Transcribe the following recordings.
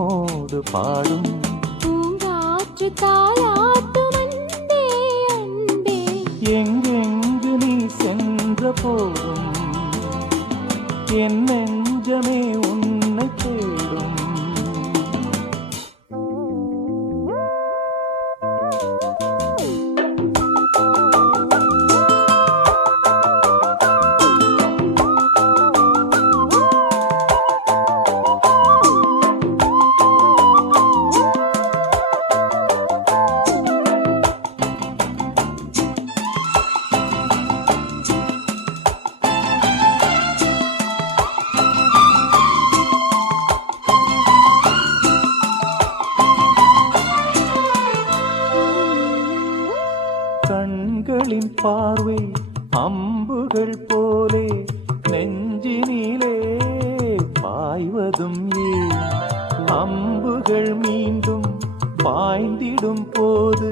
நம்மோடு பாடும் பூங்காற்று தாலாட்டும் அன்பே அன்பே. எங்கெங்கு நீ சென்ற போதும் என் நெஞ்சமே உன்னை தேடும். கண்களின் பார்வை அம்புகள் போலே நெஞ்சினிலே பாய்வதும் ஏன்? அம்புகள் மீண்டும் பாய்ந்திடும் போது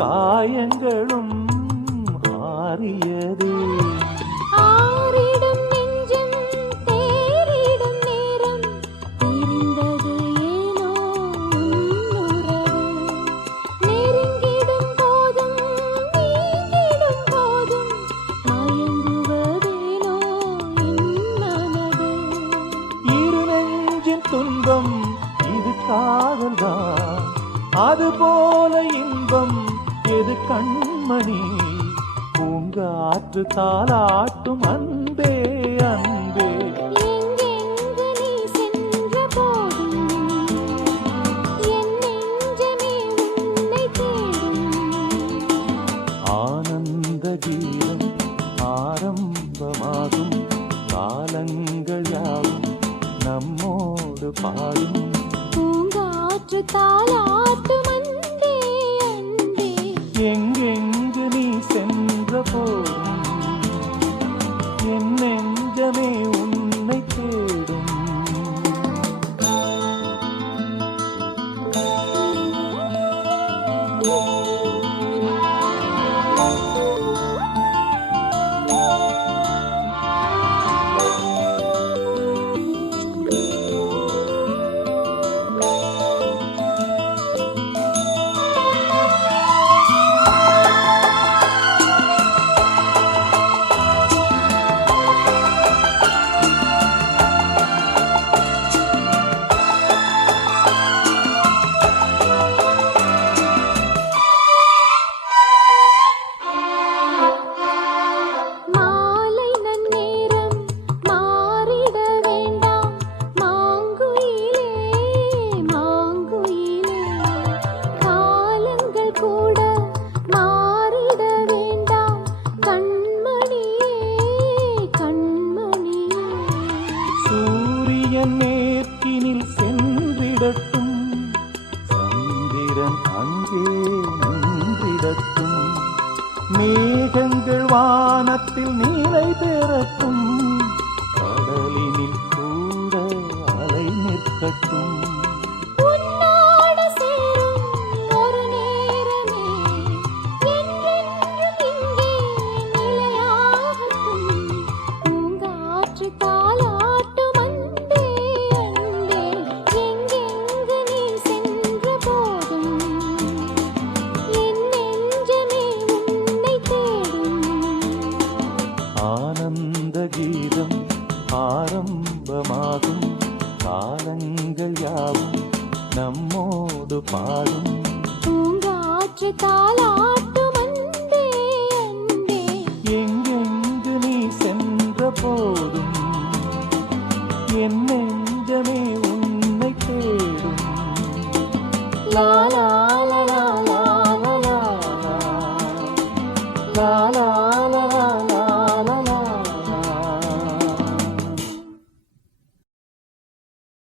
காயங்களும் ஆறியது. ஆறிடும் நெஞ்சம் தேறிடும் நேரம் பிரிந்தது ஏனோ உன்னுறவு. நெருங்கிடும் போதும் நீங்கிடும் போதும் மயங்குவதேனோ என் மனது. இரு நெஞ்சின் துன்பம் இது காதல்தான், அதுபோல இன்பம் எது கண்மணி? பூங்காற்று தாலாட்டும் அன்பே அன்பே. எங்கெங்கு நீ சென்ற போதும் என் நெஞ்சமே உன்னை தேடும். ஆனந்த கீதம் ஆரம்பமாகும், காலங்கள் யாவும் நம்மோடு பாடும். பூங்காற்று தாலாட்டும் அன்பே அன்பே. எங்கெங்கு நீ சென்ற போதும் என் நெஞ்சமே உன்னை தேடும். மாலை நன்னேரம் மாறிட வேண்டாம் மாங்குயிலே மாங்குயிலே. காலங்கள் கூட மாறிட வேண்டாம் கண்மணியே கண்மணியே. சூரியன் மேற்கினில் சென்றிடட்டும், சந்திரன் அங்கே நின்றிடட்டும். மேகங்கள் வானத்தில் நீலை பெறட்டும், கடலினில் கூட அலை நிற்கட்டும். உன்னோடு சேரும் ஒரு நேரமே என்றென்றும் இங்கே நிலையாகட்டும். பூங்காற்று தாலாட்டும் அன்பே அன்பே. எங்கெங்கு நீ சென்ற போதும் என் நெஞ்சமே உன்னை தேடும். ஆனந்த கீதம் ஆரம்பமாகும், காலங்கள் யாவும் நம்மோடு பாடும். பூங்காற்று தாலாட்டும் அன்பே அன்பே. எங்கெங்கு நீ சென்ற போதும் என் நெஞ்சமே உன்னை தேடும். லா லா லா லா லா லா லா லா லா லா.